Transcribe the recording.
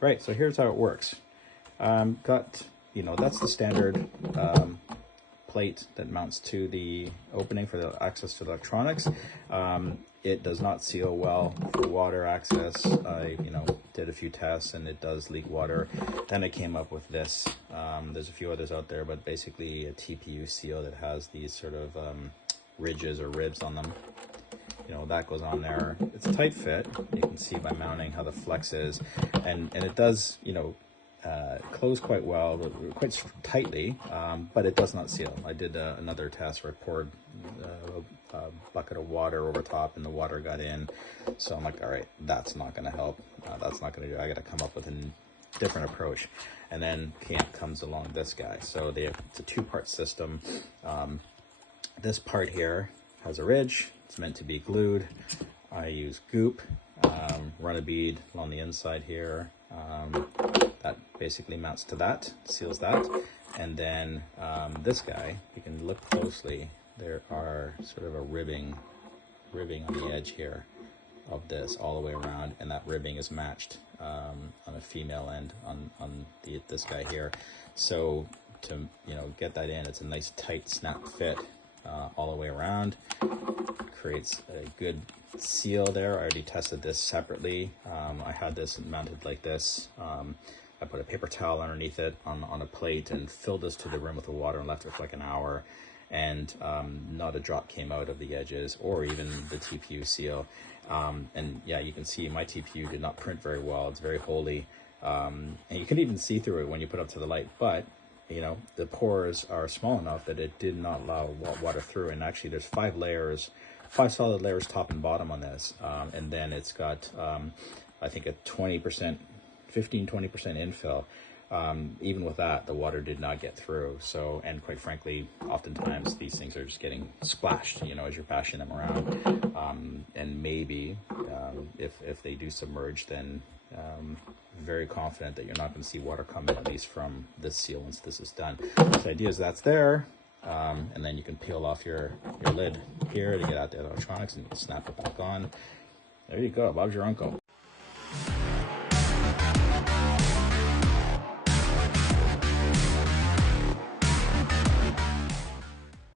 Right, so here's how it works. That's the standard plate that mounts to the opening for the access to electronics. It does not seal well for water access. I, did a few tests and it does leak water. Then I came up with this. There's a few others out there, but basically a TPU seal that has these sort of ridges or ribs on them. That goes on there. It's a tight fit. You can see by mounting how the flex is, and it does, close quite well, quite tightly, but it does not seal. I did another test where I poured a bucket of water over top and the water got in. So I'm like, all right, that's not going to help. That's not going to do. I got to come up with a different approach. And then Camp comes along this guy. So it's a two-part system. This part here has a ridge. It's meant to be glued. I use goop, run a bead along the inside here. That basically mounts to that, seals that. And then this guy, you can look closely, there are sort of a ribbing on the edge here of this all the way around, and that ribbing is matched on a female end on this guy here. So to get that in, it's a nice tight snap fit all the way around. Creates a good seal there. I already tested this separately. I had this mounted like this. I put a paper towel underneath it on a plate and filled this to the rim with the water and left it for like an hour, and not a drop came out of the edges or even the TPU seal. And yeah, you can see my TPU did not print very well. It's very holy, and you can even see through it when you put it up to the light, but the pores are small enough that it did not allow water through. And actually there's 5 solid layers top and bottom on this, and then it's got I think a 15-20% infill. Even with that, the water did not get through. So, and quite frankly, oftentimes these things are just getting splashed, as you're bashing them around. And maybe if they do submerge, then very confident that you're not going to see water come in, at least from this seal once this is done. The idea is that's there. And then you can peel off your lid here to get out the electronics and you can snap it back on. There you go, Bob's your uncle.